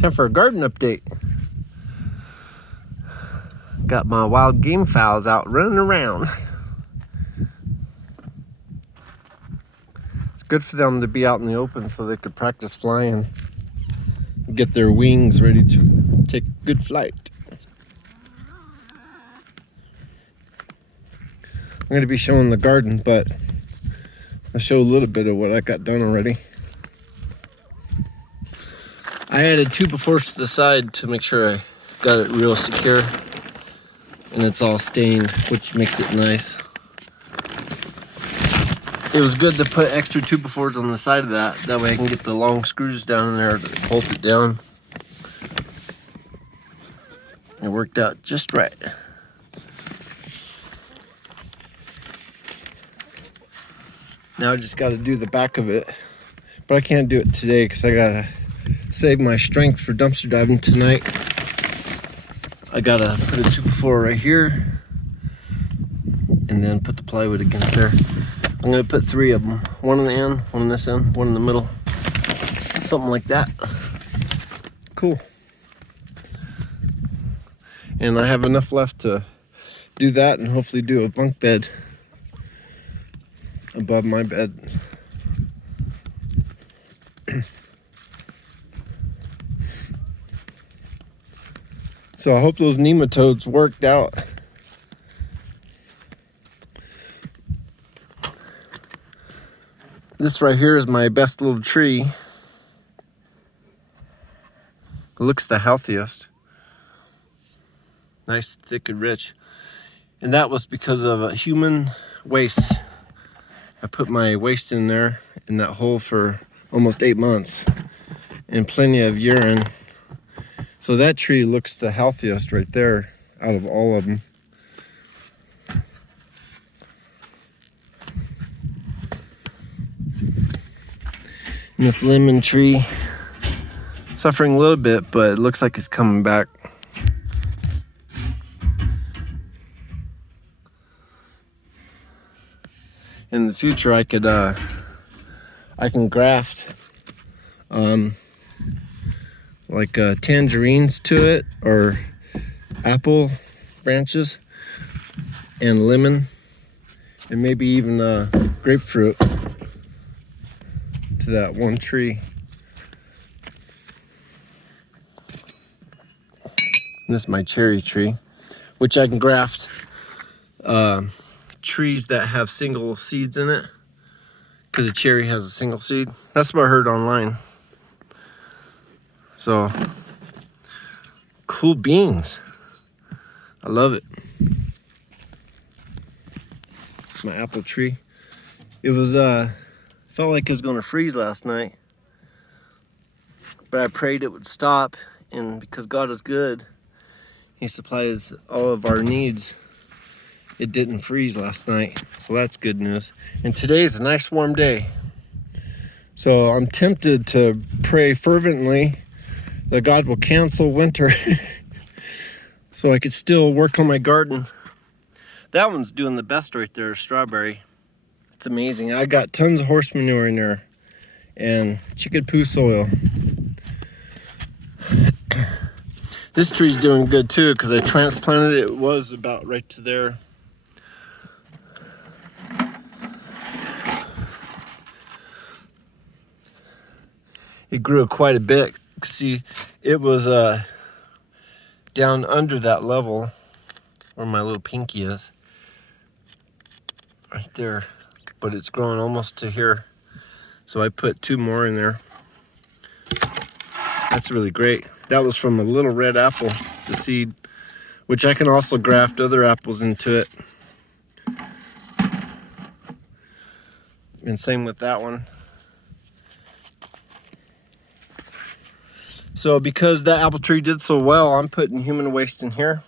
Time for a garden update. Got my wild game fowls out running around. It's good for them to be out in the open so they could practice flying. Get their wings ready to take good flight. I'm going to be showing the garden, but I'll show a little bit of what I got done already. I added 2 befores to the side to make sure I got it real secure. And it's all stained, which makes it nice. It was good to put extra 2 befores on the side of that. That way I can get the long screws down in there to bolt it down. It worked out just right. Now I just got to do the back of it. But I can't do it today because I got to save my strength for dumpster diving tonight. I got to put a 2 before right here. And then put the plywood against there. I'm going to put 3 of them. 1 on the end, 1 on this end, 1 in the middle. Something like that. Cool. And I have enough left to do that and hopefully do a bunk bed above my bed. So I hope those nematodes worked out. This right here is my best little tree. It looks the healthiest. Nice, thick, and rich. And that was because of human waste. I put my waste in there, in that hole, for almost 8 months. And plenty of urine. So that tree looks the healthiest right there out of all of them. And this lemon tree, suffering a little bit, but it looks like it's coming back. In the future, I can graft like tangerines to it, or apple branches, and lemon, and maybe even grapefruit to that one tree. This is my cherry tree, which I can graft trees that have single seeds in it, because a cherry has a single seed. That's what I heard online. So, cool beans. I love it. It's my apple tree. It was, felt like it was gonna freeze last night. But I prayed it would stop, and because God is good, He supplies all of our needs. It didn't freeze last night, so that's good news. And today's a nice warm day. So I'm tempted to pray fervently that God will cancel winter so I could still work on my garden. That one's doing the best right there, strawberry. It's amazing. I got tons of horse manure in there and chicken poo soil. This tree's doing good too because I transplanted it. It was about right to there. It grew quite a bit. See, it was down under that level where my little pinky is. Right there. But it's growing almost to here. So I put 2 more in there. That's really great. That was from a little red apple, the seed, which I can also graft other apples into it. And same with that one. So because that apple tree did so well, I'm putting human waste in here.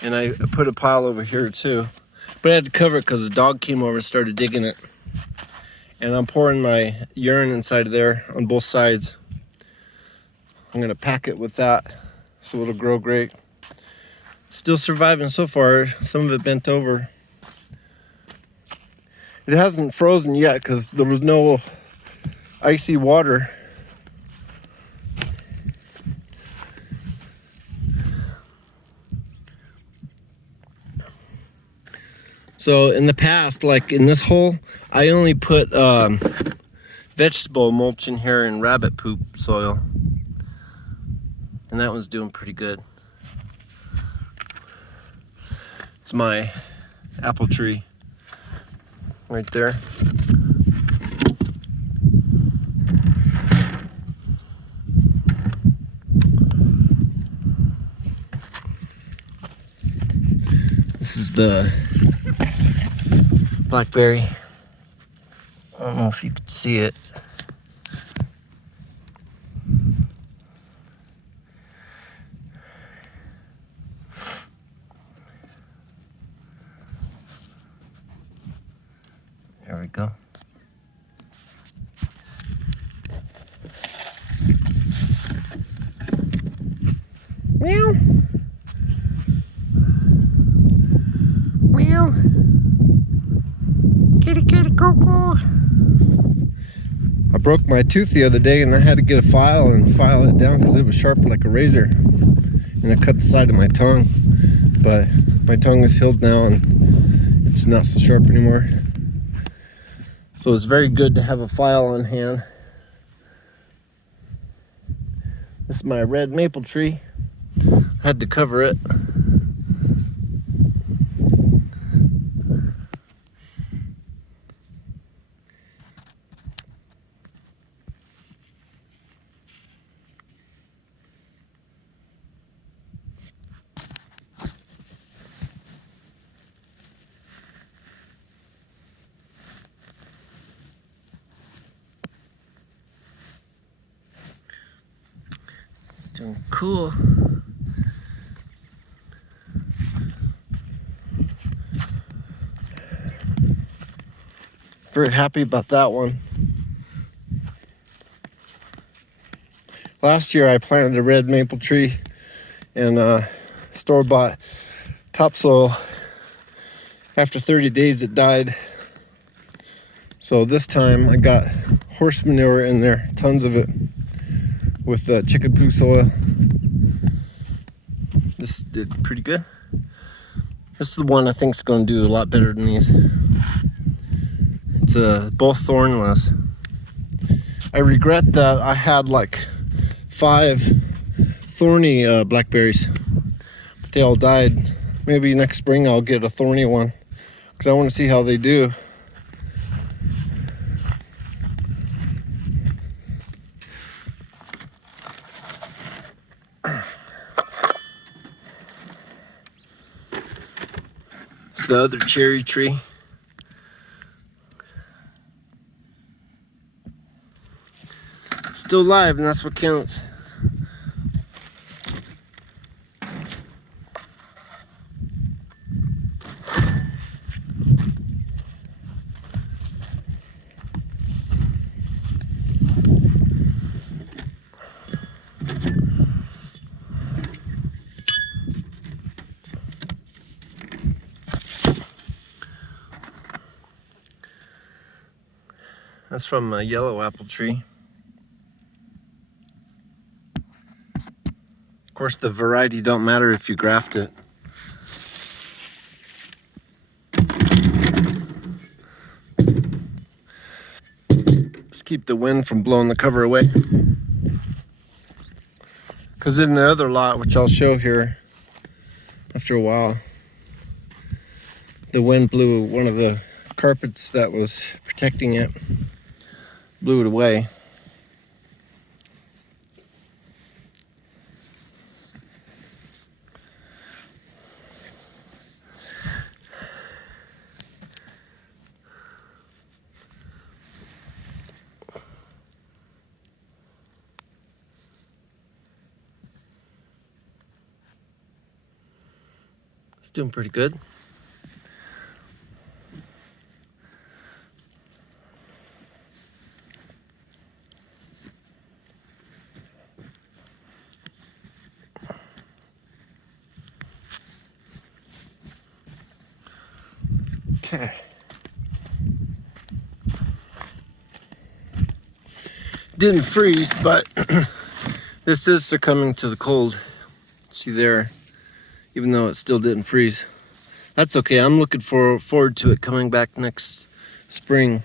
And I put a pile over here too. But I had to cover it because the dog came over and started digging it. And I'm pouring my urine inside of there on both sides. I'm going to pack it with that so it'll grow great. Still surviving so far. Some of it bent over. It hasn't frozen yet because there was no icy water. So in the past, like in this hole, I only put vegetable mulch in here and rabbit poop soil. And that one's doing pretty good. It's my apple tree right there. This is the blackberry. I don't know if you can see it. There we go. Meow. Meow. Kitty, kitty, Coco. I broke my tooth the other day and I had to get a file and file it down because it was sharp like a razor. And it cut the side of my tongue. But my tongue is healed now and it's not so sharp anymore. So it's very good to have a file on hand. This is my red maple tree. I had to cover it. It's doing cool. Very happy about that one. Last year I planted a red maple tree and store-bought topsoil. After 30 days it died. So this time I got horse manure in there, tons of it, with chicken poo soil. This did pretty good. This is the one I think is going to do a lot better than these. It's both thornless. I regret that I had like 5 thorny blackberries, but they all died. Maybe next spring I'll get a thorny one because I want to see how they do. It's the other cherry tree. Still alive, and that's what counts. That's from a yellow apple tree. Of course, the variety don't matter if you graft it. Just keep the wind from blowing the cover away. Because in the other lot, which I'll show here after a while, the wind blew one of the carpets that was protecting it, blew it away. It's doing pretty good. Okay. Didn't freeze, but this is succumbing to the cold. See there, even though it still didn't freeze. That's okay. I'm looking forward to it coming back next spring.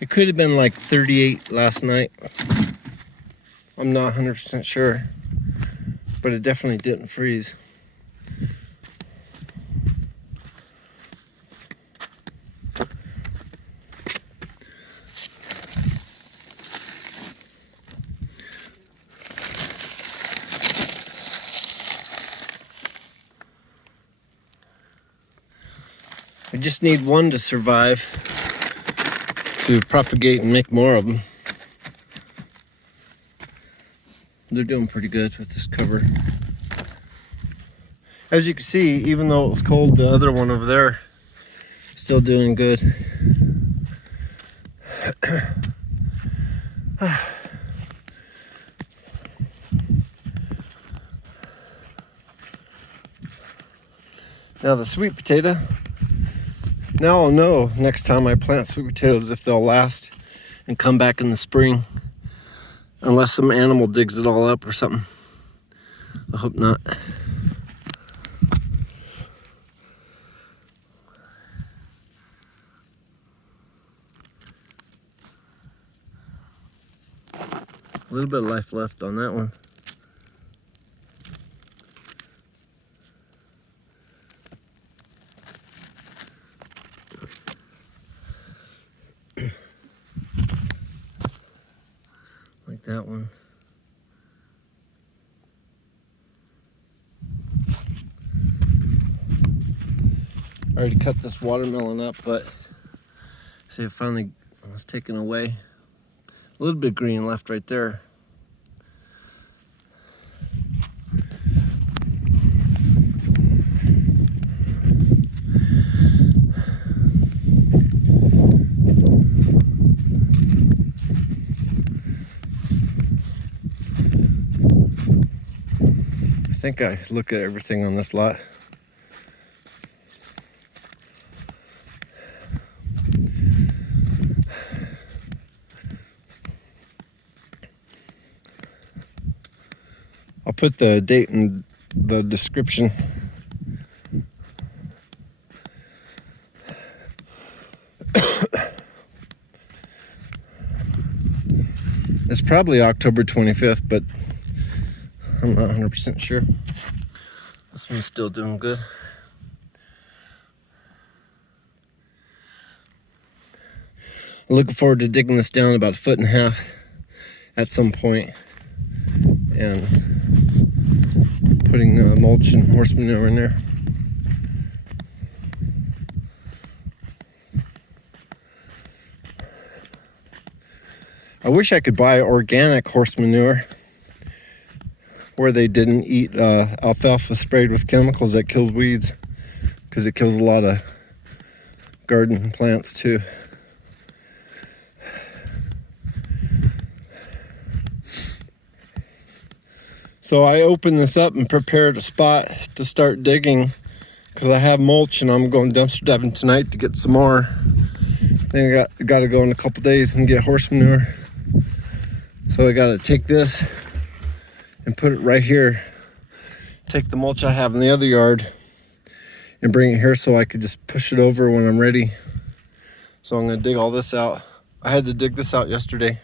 It could have been like 38 last night. I'm not 100% sure, but it definitely didn't freeze. We just need one to survive to propagate and make more of them. They're doing pretty good with this cover. As you can see, even though it was cold, the other one over there still doing good. Now the sweet potato. Now I'll know next time I plant sweet potatoes if they'll last and come back in the spring. Unless some animal digs it all up or something. I hope not. A little bit of life left on that one. Like that one. I already cut this watermelon up, but see, it finally was taken away. A little bit of green left right there. I think I look at everything on this lot. I'll put the date in the description. It's probably October 25th, but I'm not 100% sure. This one's still doing good. I'm looking forward to digging this down about 1.5 feet at some point and putting mulch and horse manure in there. I wish I could buy organic horse manure where they didn't eat alfalfa sprayed with chemicals that kills weeds, because it kills a lot of garden plants too. So I opened this up and prepared a spot to start digging because I have mulch and I'm going dumpster diving tonight to get some more. Then I got to go in a couple days and get horse manure. So I got to take this and put it right here. Take the mulch I have in the other yard and bring it here so I could just push it over when I'm ready. So I'm going to dig all this out. I had to dig this out yesterday.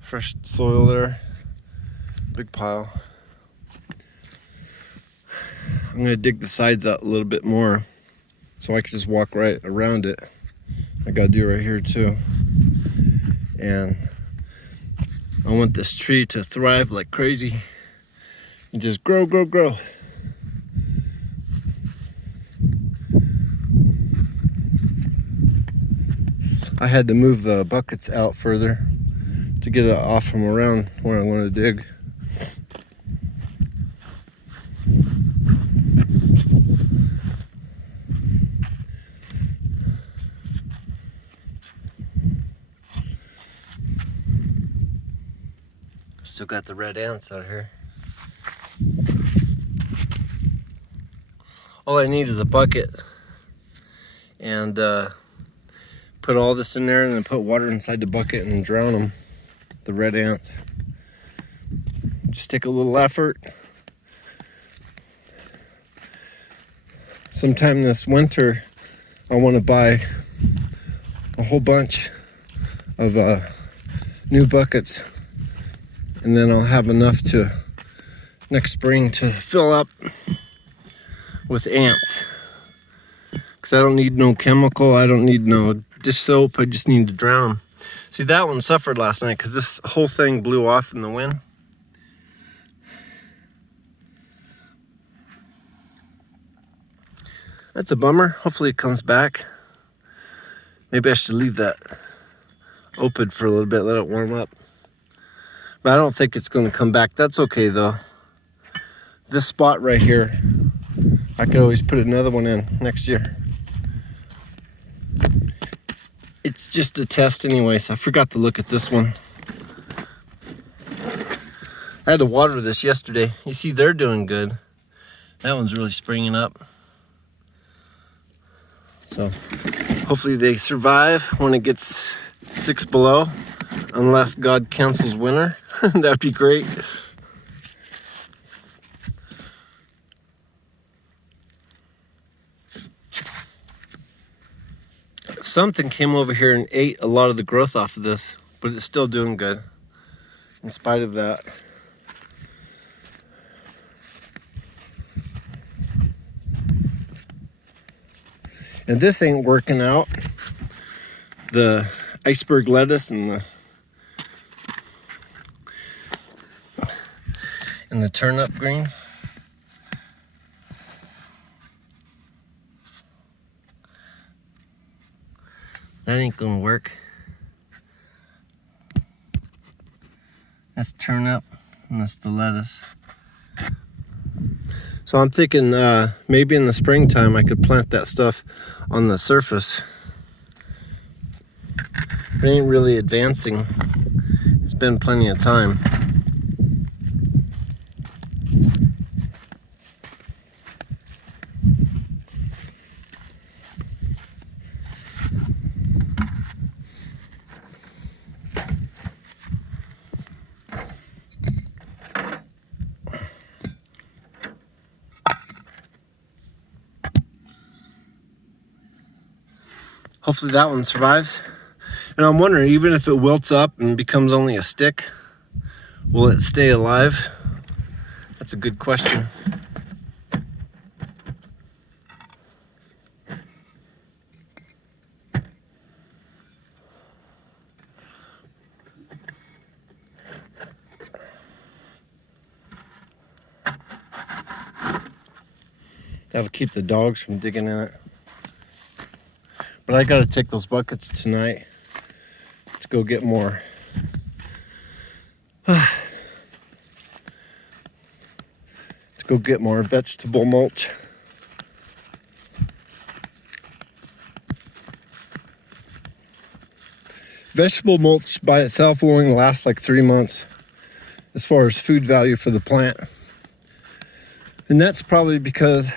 Fresh soil there. Big pile. I'm going to dig the sides out a little bit more so I can just walk right around it. I got to do it right here too. And I want this tree to thrive like crazy and just grow, grow, grow. I had to move the buckets out further to get it off from around where I'm going to dig. Still got the red ants out here. All I need is a bucket and put all this in there and then put water inside the bucket and drown them, the red ants. take a little effort. Sometime this winter, I want to buy a whole bunch of new buckets, and then I'll have enough to next spring to fill up with ants. Because I don't need no chemical, I don't need no dish soap, I just need to drown them. See, that one suffered last night because this whole thing blew off in the wind. That's a bummer. Hopefully it comes back. Maybe I should leave that open for a little bit, let it warm up. But I don't think it's going to come back. That's okay though. This spot right here, I could always put another one in next year. It's just a test anyways. I forgot to look at this one. I had to water this yesterday. You see, they're doing good. That one's really springing up. So hopefully they survive when it gets 6 below, unless God cancels winter. That'd be great. Something came over here and ate a lot of the growth off of this, but it's still doing good in spite of that. And this ain't working out. The iceberg lettuce and the turnip greens. That ain't gonna work. That's turnip and that's the lettuce. So I'm thinking maybe in the springtime I could plant that stuff on the surface. It ain't really advancing. It's been plenty of time. Hopefully that one survives. And I'm wondering, even if it wilts up and becomes only a stick, will it stay alive? That's a good question. That'll keep the dogs from digging in it. But I gotta take those buckets tonight to go get more. To go get more vegetable mulch. Vegetable mulch by itself will only last like 3 months as far as food value for the plant. And that's probably because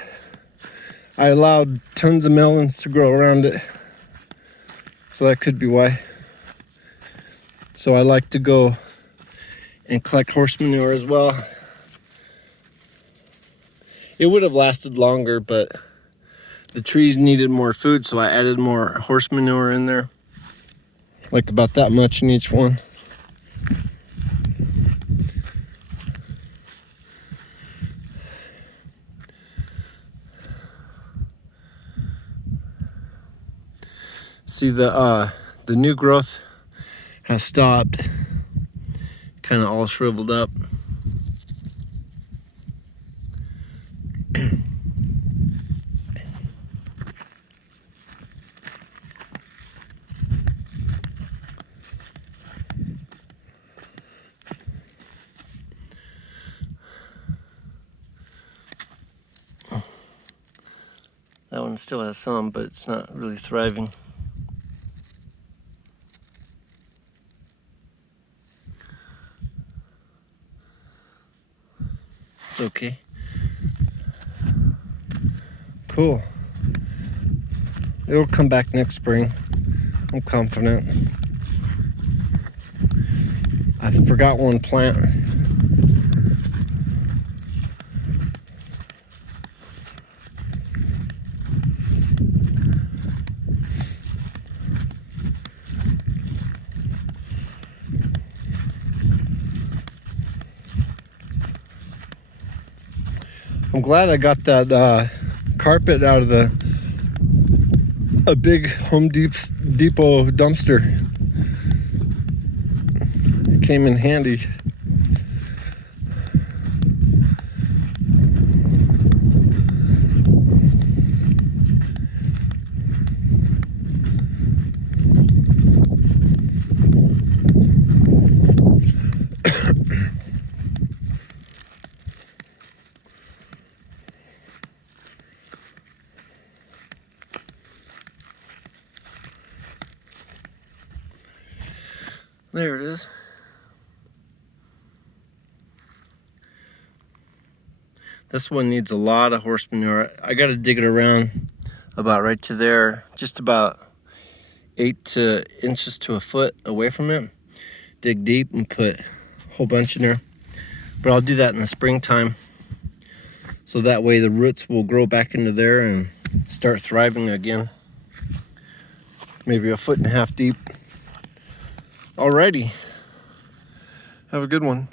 I allowed tons of melons to grow around it. So that could be why. So I like to go and collect horse manure as well. It would have lasted longer, but the trees needed more food, so I added more horse manure in there. Like about that much in each one. See, the new growth has stopped, kind of all shriveled up. That one still has some, but it's not really thriving. It's okay. Cool. It'll come back next spring. I'm confident. I forgot one plant. I'm glad I got that carpet out of a big Home Depot dumpster. It came in handy. There it is. This one needs a lot of horse manure. I got to dig it around about right to there, just about 8 inches to a foot away from it. Dig deep and put a whole bunch in there. But I'll do that in the springtime, so that way the roots will grow back into there and start thriving again. Maybe 1.5 feet deep. Alrighty. Have a good one.